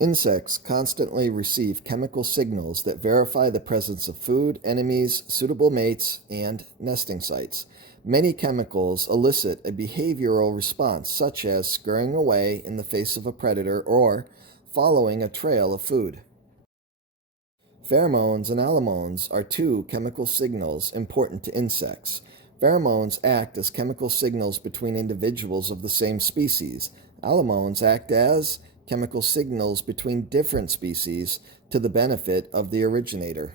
Insects constantly receive chemical signals that verify the presence of food, enemies, suitable mates, and nesting sites. Many chemicals elicit a behavioral response, such as scurrying away in the face of a predator or following a trail of food. Pheromones and allomones are two chemical signals important to insects. Pheromones act as chemical signals between individuals of the same species. Allomones act as chemical signals between different species to the benefit of the originator.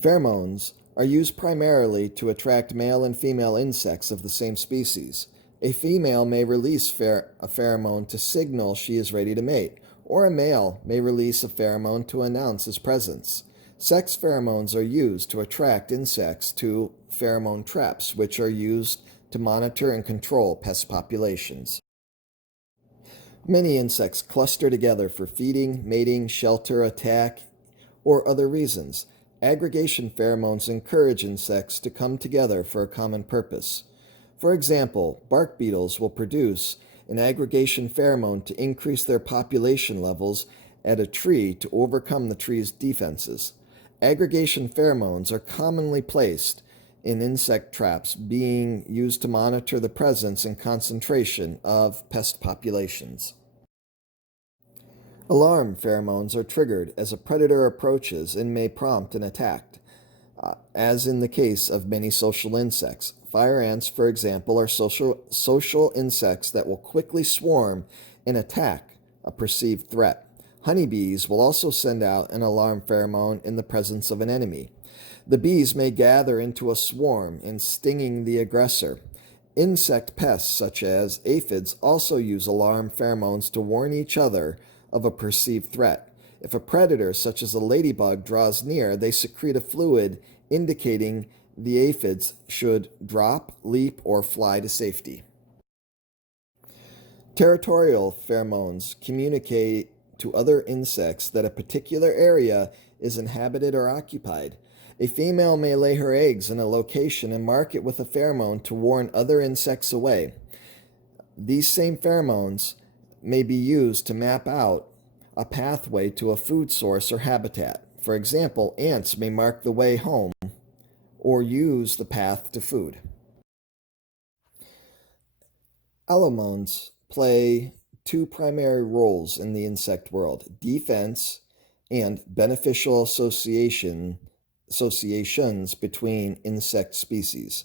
Pheromones are used primarily to attract male and female insects of the same species. A female may release a pheromone to signal she is ready to mate, or a male may release a pheromone to announce his presence. Sex pheromones are used to attract insects to pheromone traps, which are used to monitor and control pest populations. Many insects cluster together for feeding, mating, shelter, attack, or other reasons. Aggregation pheromones encourage insects to come together for a common purpose. For example, bark beetles will produce an aggregation pheromone to increase their population levels at a tree to overcome the tree's defenses. Aggregation pheromones are commonly placed in insect traps, being used to monitor the presence and concentration of pest populations. Alarm pheromones are triggered as a predator approaches and may prompt an attack, as in the case of many social insects. Fire ants, for example, are social insects that will quickly swarm and attack a perceived threat. Honeybees will also send out an alarm pheromone in the presence of an enemy. The bees may gather into a swarm and stinging the aggressor. Insect pests such as aphids also use alarm pheromones to warn each other of a perceived threat. If a predator such as a ladybug draws near, they secrete a fluid indicating the aphids should drop, leap, or fly to safety. Territorial pheromones communicate to other insects that a particular area is inhabited or occupied. A female may lay her eggs in a location and mark it with a pheromone to warn other insects away. These same pheromones may be used to map out a pathway to a food source or habitat. For example, ants may mark the way home or use the path to food. Allomones play two primary roles in the insect world: defense and beneficial associations between insect species.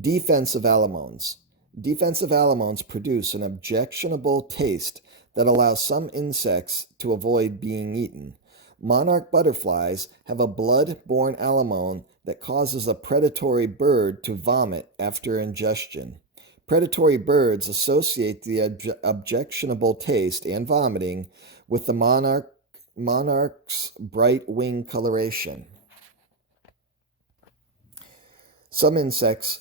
Defensive allomones. Defensive allomones produce an objectionable taste that allows some insects to avoid being eaten. Monarch butterflies have a blood-borne allomone that causes a predatory bird to vomit after ingestion. Predatory birds associate the objectionable taste and vomiting with the monarch's bright wing coloration. Some insects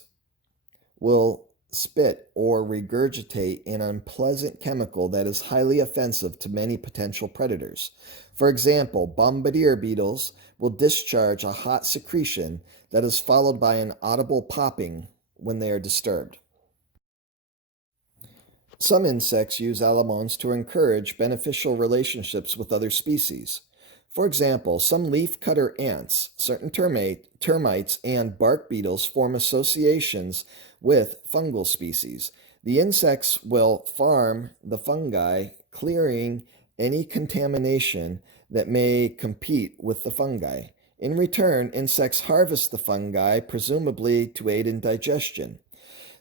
will spit or regurgitate an unpleasant chemical that is highly offensive to many potential predators. For example, bombardier beetles will discharge a hot secretion that is followed by an audible popping when they are disturbed. Some insects use allomones to encourage beneficial relationships with other species. For example, some leafcutter ants, certain termites, and bark beetles form associations with fungal species. The insects will farm the fungi, clearing any contamination that may compete with the fungi. In return, insects harvest the fungi, presumably to aid in digestion.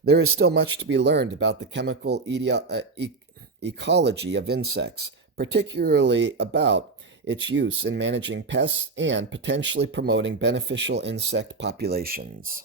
There is still much to be learned about the chemical ecology of insects, particularly about its use in managing pests and potentially promoting beneficial insect populations.